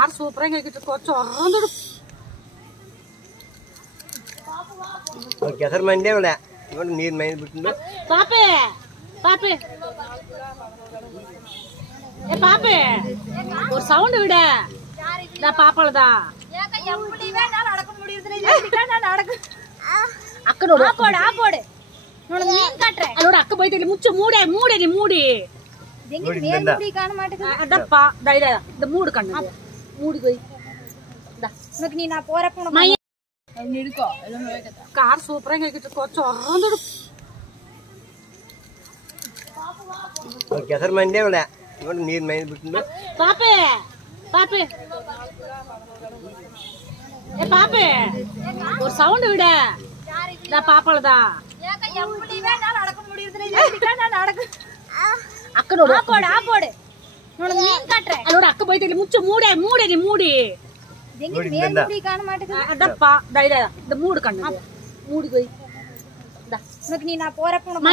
car சூப்பரா கேக்கிட்டு கொச்சொறந்துடு ಕೆಸರು ಮಂಡೆ ಒಳ್ಳೆ ನೋಡಿ ನೀರು ಮೈ ಬಿಟ್ಟು பாப்பே பாப்பே ஏ பாப்பே ஒரு சவுண்ட் விட நான் பாப்பாளதா ஏங்க எம்புலிவே நான் நடக்க முடியறதில்ல ஏன்டா நான் நடக்க அக்கனோட ஆப்போடு நான் மீன் காட்றேன் அதோட அக்க போயிட்டு முச்சு மூடே மூடே நீ மூடி எங்க மேல் மூடி காண மாட்டேங்குது அதப்பா தைடா இந்த மூடு கண்ணு மூடி போய் உனக்கு நீ நான் போறப்ப உனக்கு நிடுக்கோ எல்லாம் வேகதா கார் சூப்பரா கேக்கிட்டு கொச்சொறந்துடு ಕೆಸರು ಮಂಡೆ ಒಳ್ಳೆ ನೋಡಿ ನೀರು ಮೈ ಬಿಟ್ಟು பாப்பே பாப்பே ஏ பாப்பே ஒரு சவுண்ட் விட நான் பாப்பாளதா ஏங்க எம்புலிவே நான் நடக்க முடியறதில்ல ஏன்டா நான் நடக்க அக்கனோட ஆப்போடு நான் மீன் காட்றேன் அதோட அக்க போயிட்டு முச்சு மூடே மூடே நீ மூடி எங்க மேல் மூடி காண மாட்டேங்குது அதப்பா தைடா இந்த மூடு கண்ணு மூடி போய் உனக்கு நீ நான் போறப்ப உனக்கு